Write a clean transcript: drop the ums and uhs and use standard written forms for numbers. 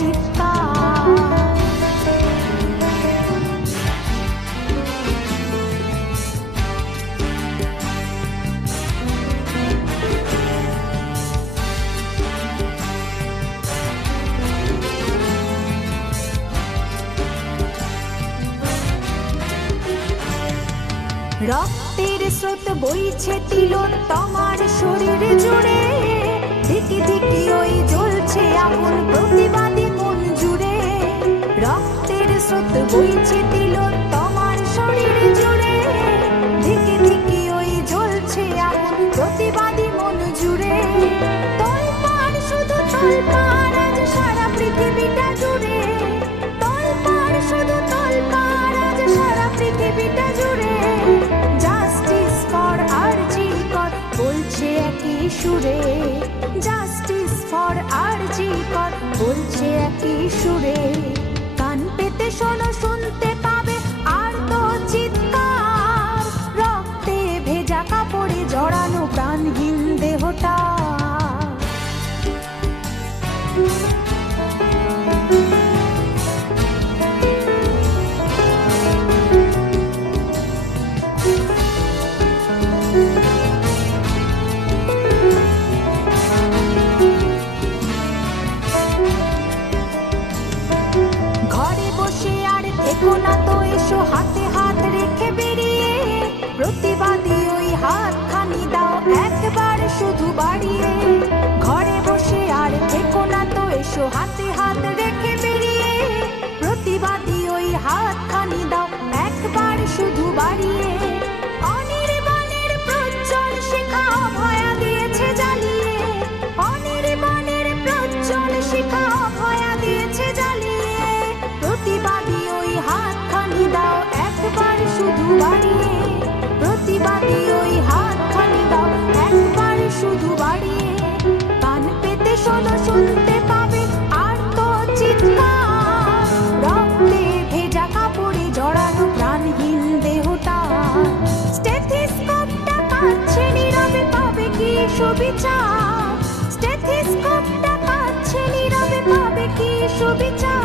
চিৎকার। রক্তের স্রোত বইছে তিলোত্তমার শরীর জুড়ে, ধিকি ধিকি ওই জ্বলছে আগুন প্রতিবাদী মন জুড়ে। রক্তের স্রোত বইছে তিলোত্তমার শরীর জুড়ে, ধিকি ধিকি ওই জ্বলছে আগুন প্রতিবাদী মন জুড়ে। তোলপাড় শুধু তোলপাড় আজ সারা পৃথিবীটা জুড়ে, তোলপাড় শুধু তোলপাড় আজ সারা পৃথিবীটা জুড়ে। জাস্টিস ফর আরজি কর বলছে একই সুরে, জাস্টিস ফর আরজি কর বলছে একই সুরে। কান পেতে শোনো, শুনতে পাবে আর তো চিৎকার, রক্তে ভেজা কাপড়ে জড়ানো প্রাণহীন দেহটা। ঘরে বসে আর থেকো না তো, এসো হাতে হাত রেখে বেরিয়ে, প্রতিবাদী ওই হাতখানি দাও একবার শুধু বাড়িয়ে। ঘরে বসে আর থেকো না তো, এসো হাতে হাত রেখে বেরিয়ে, প্রতিবাদী ওই হাতখানি দাও একবার শুধু বাড়িয়ে। অনির্বাণের প্রজ্জ্বল শিখা অভয়া দিয়েছে জ্বালিয়ে, অনির্বাণের প্রজ্জ্বল শিখা অভয়া দিয়েছে জ্বালিয়ে, প্রতিবাদী ওই হাতখানি দাও একবার শুধু বাড়িয়ে, প্রতিবাদী ওই হাতখানি দাও একবার শুধু বাড়িয়ে। কান পেতে শোনো, শুনতে পাবে আর তো চিৎকার, রক্তে ভেজা কাপড়ে জড়ানো প্রাণহীন দেহটা। স্টেথিস্কোপটা কাঁদছে নীরবে, পাবে কি সুবিচার, স্টেথিস্কোপটা কাঁদছে নীরবে, পাবে কি সুবিচার।